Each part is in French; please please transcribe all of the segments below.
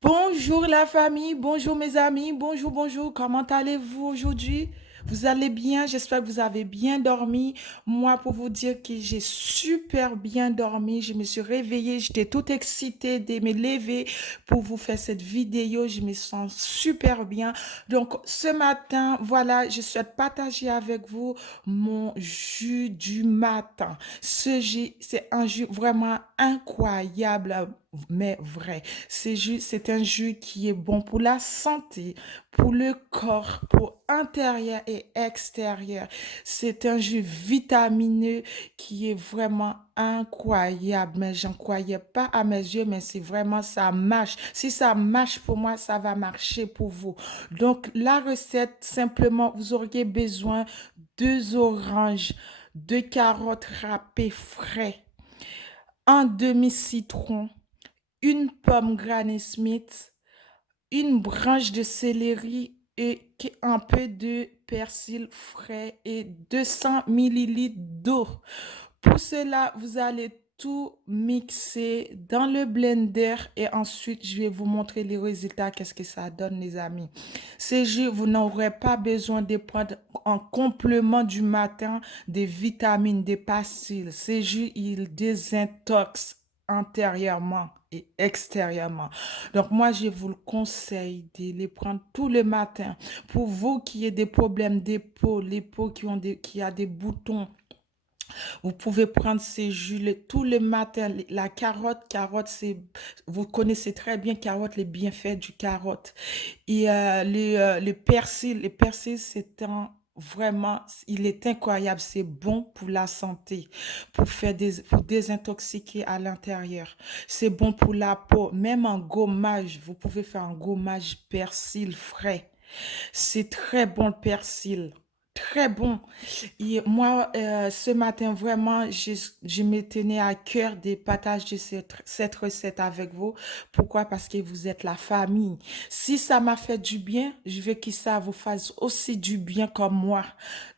Bonjour la famille, bonjour mes amis, bonjour, bonjour, comment allez-vous aujourd'hui? Vous allez bien? J'espère que vous avez bien dormi. Moi, pour vous dire que j'ai super bien dormi, je me suis réveillée, j'étais toute excitée de me lever pour vous faire cette vidéo. Je me sens super bien. Donc, ce matin, voilà, je souhaite partager avec vous mon jus du matin. Ce jus, c'est un jus vraiment incroyable, mais vrai. C'est un jus qui est bon pour la santé, pour le corps, pour intérieur et extérieur. C'est un jus vitamineux qui est vraiment incroyable. Mais j'en croyais pas à mes yeux, mais c'est vraiment, ça marche. Si ça marche pour moi, ça va marcher pour vous. Donc, la recette, simplement, vous auriez besoin deux oranges, deux carottes râpées frais, un demi-citron, une pomme Granny Smith, une branche de céleri et un peu de persil frais et 200 millilitres d'eau. Pour cela, vous allez tout mixer dans le blender et ensuite je vais vous montrer les résultats, qu'est-ce que ça donne les amis. Ces jus, vous n'aurez pas besoin de prendre en complément du matin des vitamines, des pastilles. Ces jus, ils désintoxent intérieurement et extérieurement. Donc moi, je vous le conseille de les prendre tout le matin. Pour vous qui avez des problèmes d'épaule, les peaux qui a des boutons, vous pouvez prendre ces jus tout le matin. La carotte, c'est, vous connaissez très bien carotte, les bienfaits du carotte. Et le persil, c'est un vraiment, il est incroyable. C'est bon pour la santé, pour désintoxiquer à l'intérieur. C'est bon pour la peau, même en gommage. Vous pouvez faire un gommage persil frais. C'est très bon le persil. Très bon. Et moi, ce matin, vraiment, je me tenais à cœur de partager cette recette avec vous. Pourquoi? Parce que vous êtes la famille. Si ça m'a fait du bien, je veux que ça vous fasse aussi du bien comme moi.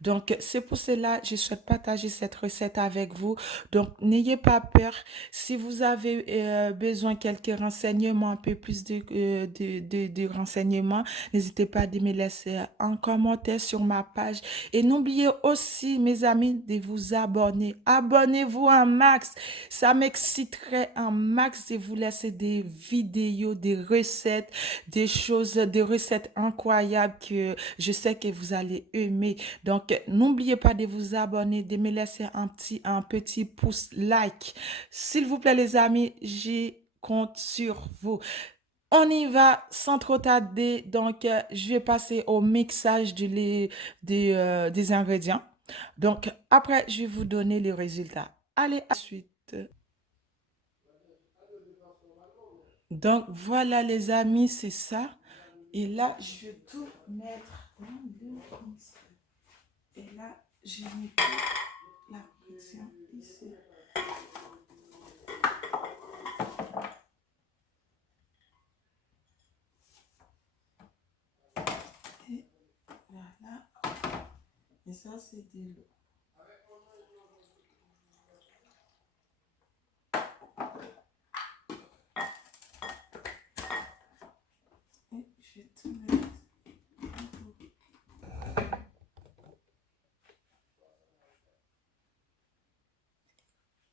Donc, c'est pour cela que je souhaite partager cette recette avec vous. Donc, n'ayez pas peur. Si vous avez besoin de quelques renseignements, un peu plus de renseignements, n'hésitez pas à me laisser un commentaire sur ma page. Et n'oubliez aussi, mes amis, de vous abonner. Abonnez-vous un max. Ça m'exciterait un max de vous laisser des vidéos, des recettes, des choses, des recettes incroyables que je sais que vous allez aimer. Donc, n'oubliez pas de vous abonner, de me laisser un petit pouce like. S'il vous plaît, les amis, j'y compte sur vous. On y va sans trop tarder. Donc, je vais passer au mixage des ingrédients. Donc, après, je vais vous donner les résultats. Allez, à la suite. Donc, voilà, les amis, c'est ça. Et là, je vais tout mettre dans le mixeur. Et là, je mets tout l'ingrédient ici. Et voilà. Et ça, c'est de l'eau. Et je vais tout mettre.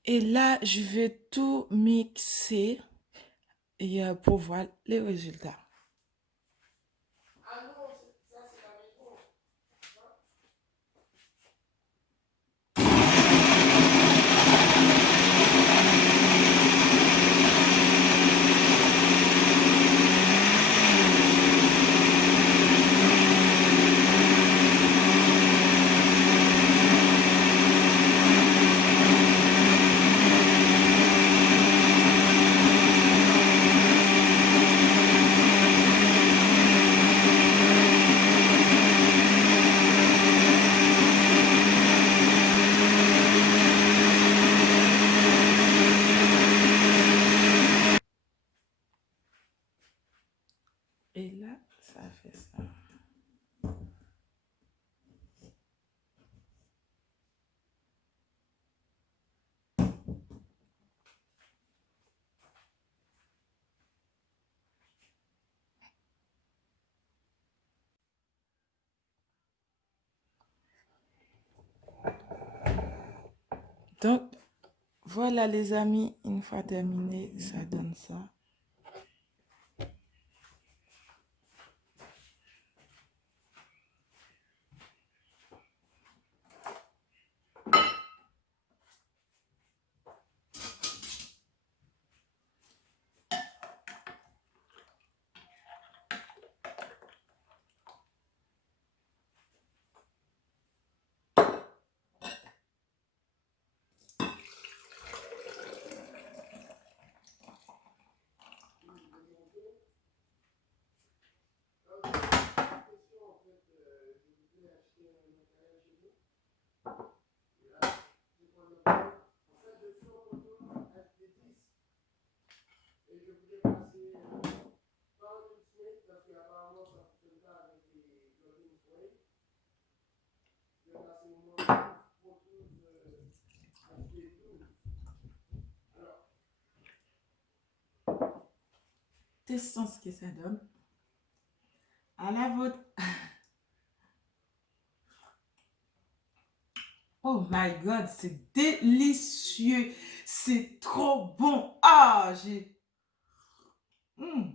Et là, je vais tout mixer et pour voir les résultats. Et là, ça fait ça. Donc, voilà les amis, une fois terminé, ça donne ça. Testons ce que ça donne. À la vôtre. Oh my God, c'est délicieux. C'est trop bon. Ah, j'ai... Mm.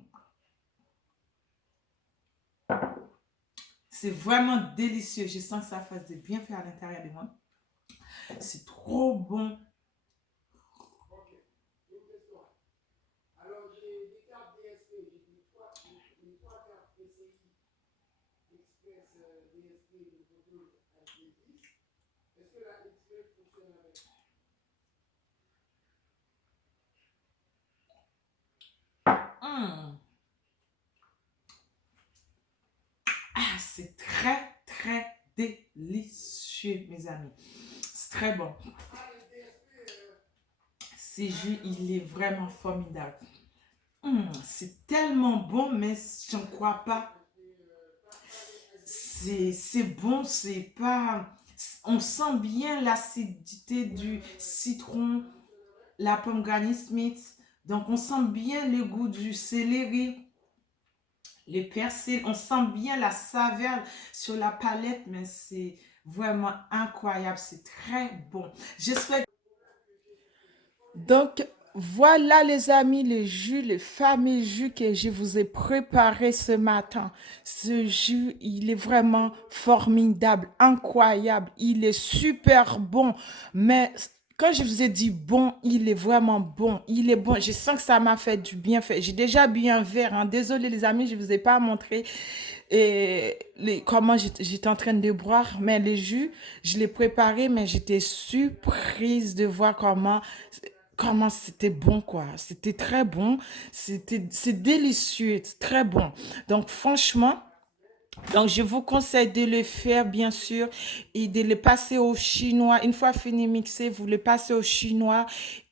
C'est vraiment délicieux. Je sens que ça fasse des bienfaits à l'intérieur de moi. C'est trop bon. Mm. Ah, c'est très, très délicieux, mes amis. C'est très bon. Ce jus, il est vraiment formidable. C'est tellement bon, mais j'en crois pas. C'est bon, c'est pas... On sent bien l'acidité du citron, la pomme Granny Smith. Donc, on sent bien le goût du céleri, les persils. On sent bien la saveur sur la palette, mais c'est vraiment incroyable. C'est très bon. J'espère. Donc, voilà les amis, le jus, le fameux jus que je vous ai préparé ce matin. Ce jus, il est vraiment formidable, incroyable. Il est super bon. Mais quand je vous ai dit bon, il est vraiment bon. Il est bon. Je sens que ça m'a fait du bien fait. J'ai déjà bu un verre, hein. Désolée les amis, je ne vous ai pas montré comment j'étais en train de boire. Mais le jus, je l'ai préparé, mais j'étais surprise de voir comment c'était bon, quoi. C'était très bon. C'est délicieux, c'est très bon. Donc, franchement, donc je vous conseille de le faire, bien sûr, et de le passer au chinois. Une fois fini mixé, vous le passez au chinois.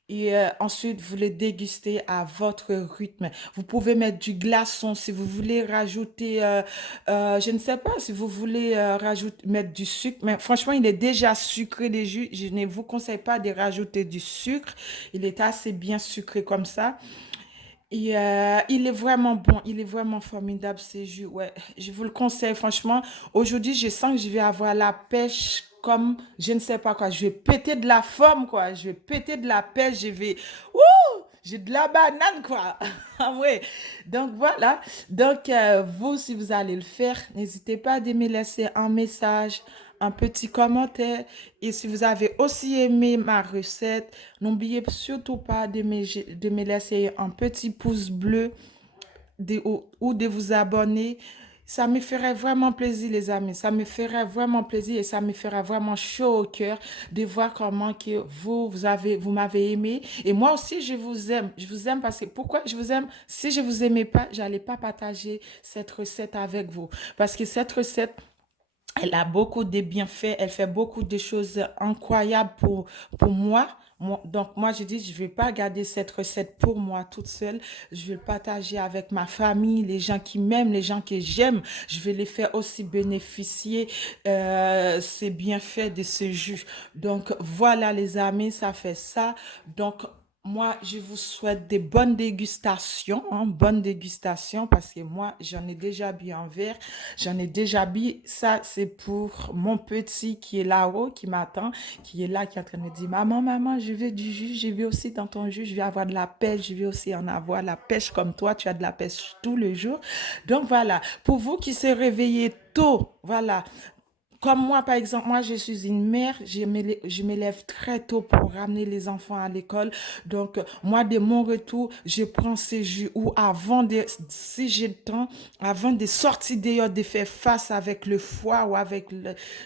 Et ensuite, vous le dégustez à votre rythme. Vous pouvez mettre du glaçon si vous voulez rajouter, je ne sais pas si vous voulez mettre du sucre, mais franchement, il est déjà sucré, les jus. Je ne vous conseille pas de rajouter du sucre. Il est assez bien sucré comme ça. Et il est vraiment bon, il est vraiment formidable ce jus. Ouais, je vous le conseille franchement. Aujourd'hui, je sens que je vais avoir la pêche comme je ne sais pas quoi. Je vais péter de la forme quoi. Je vais péter de la pêche. Je vais, ouh, j'ai de la banane quoi. Ah ouais. Donc voilà. Donc vous, si vous allez le faire, n'hésitez pas à me laisser un message, un petit commentaire. Et si vous avez aussi aimé ma recette, n'oubliez surtout pas de me laisser un petit pouce bleu ou de vous abonner. Ça me ferait vraiment plaisir, les amis. Ça me ferait vraiment plaisir et ça me ferait vraiment chaud au cœur de voir comment que vous m'avez aimé. Et moi aussi, je vous aime. Je vous aime parce que pourquoi je vous aime? Si je vous aimais pas, j'allais pas partager cette recette avec vous. Parce que cette recette, elle a beaucoup de bienfaits, elle fait beaucoup de choses incroyables pour moi. Donc, moi, je dis, je ne vais pas garder cette recette pour moi toute seule. Je vais le partager avec ma famille, les gens qui m'aiment, les gens que j'aime. Je vais les faire aussi bénéficier ces bienfaits de ce jus. Donc, voilà, les amis, ça fait ça. Donc, moi, je vous souhaite des bonnes dégustations, hein, bonnes dégustations, parce que moi, j'en ai déjà bu un verre, j'en ai déjà bu. Ça, c'est pour mon petit qui est là-haut, qui m'attend, qui est là, qui est en train de me dire, maman, maman, je veux du jus, je veux aussi dans ton jus, je vais avoir de la pêche, je vais aussi en avoir la pêche comme toi, tu as de la pêche tous les jours. Donc voilà, pour vous qui se réveillez tôt, voilà, comme moi, par exemple, moi, je suis une mère, je m'élève très tôt pour ramener les enfants à l'école. Donc, moi, de mon retour, je prends ces jus ou avant de, si j'ai le temps, avant de sortir dehors, de faire face avec le foie ou avec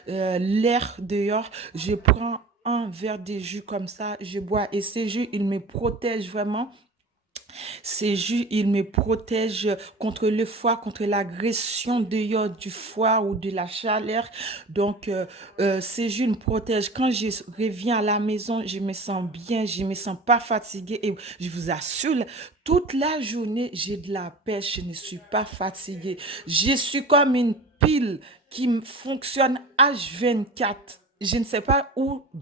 l'air dehors, je prends un verre de jus comme ça, je bois. Et ces jus, ils me protègent vraiment. Ces jus, ils me protègent contre le foie, contre l'agression dehors du foie ou de la chaleur. Donc, ces jus me protègent. Quand je reviens à la maison, je me sens bien, je me sens pas fatiguée. Et je vous assure, toute la journée, j'ai de la pêche, je ne suis pas fatiguée. Je suis comme une pile qui fonctionne H24. Je ne sais pas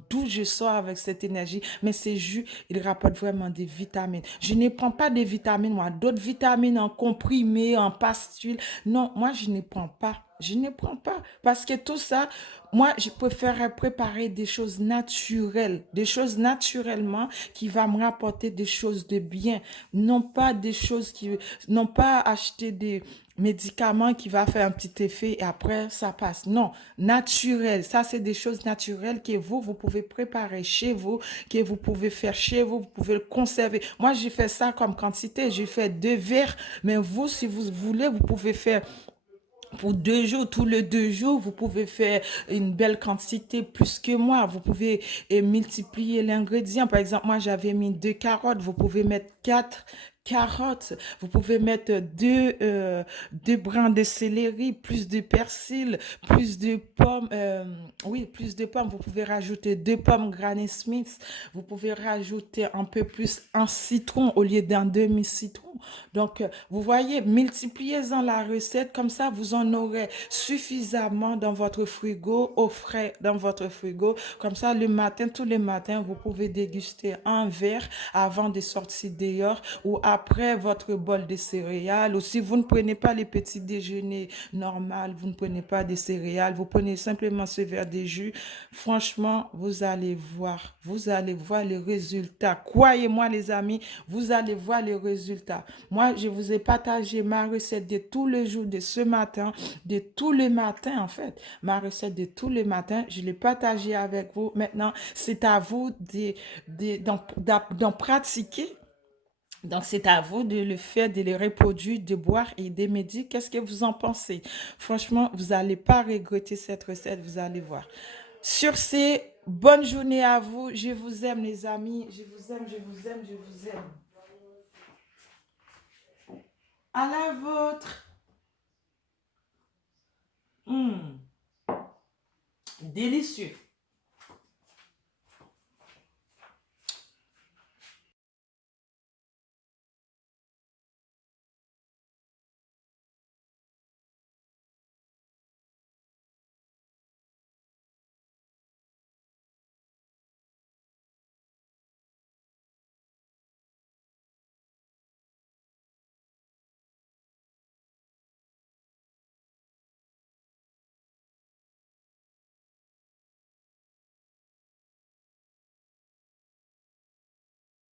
d'où je sors avec cette énergie, mais ces jus, ils rapportent vraiment des vitamines. Je ne prends pas des vitamines, moi, d'autres vitamines en comprimé, en pastille. Non, moi, je ne prends pas. Je ne prends pas. Parce que tout ça, moi, je préfère préparer des choses naturelles, des choses naturellement qui va me rapporter des choses de bien. Non pas des choses qui, non pas acheter des médicaments qui va faire un petit effet et après ça passe. Non, naturel. Ça, c'est des choses naturelles que vous pouvez préparer chez vous, que vous pouvez faire chez vous, vous pouvez le conserver. Moi, j'ai fait ça comme quantité. J'ai fait 2 verres, mais vous, si vous voulez, vous pouvez faire pour 2 jours, tous les 2 jours, vous pouvez faire une belle quantité plus que moi. Vous pouvez multiplier l'ingrédient. Par exemple, moi, j'avais mis 2 carottes. Vous pouvez mettre 4 carottes. Vous pouvez mettre deux brins de céleri, plus de persil, plus de pommes. Oui, plus de pommes. Vous pouvez rajouter 2 pommes Granny Smith. Vous pouvez rajouter un peu plus un citron au lieu d'un demi-citron. Donc, vous voyez, multipliez-en la recette, comme ça vous en aurez suffisamment dans votre frigo, au frais dans votre frigo. Comme ça, le matin, tous les matins, vous pouvez déguster un verre avant de sortir dehors ou après votre bol de céréales. Ou si vous ne prenez pas les petits déjeuners normal, vous ne prenez pas de céréales, vous prenez simplement ce verre de jus. Franchement, vous allez voir les résultats. Croyez-moi, les amis, vous allez voir les résultats. Moi, je vous ai partagé ma recette de tous les jours, de ce matin, de tous les matins, en fait. Ma recette de tous les matins, je l'ai partagée avec vous. Maintenant, c'est à vous d'en pratiquer. Donc, c'est à vous de le faire, de le reproduire, de boire et de me dire qu'est-ce que vous en pensez. Franchement, vous n'allez pas regretter cette recette, vous allez voir. Sur ce, bonne journée à vous. Je vous aime, les amis. Je vous aime, je vous aime, je vous aime. À la vôtre. Délicieux.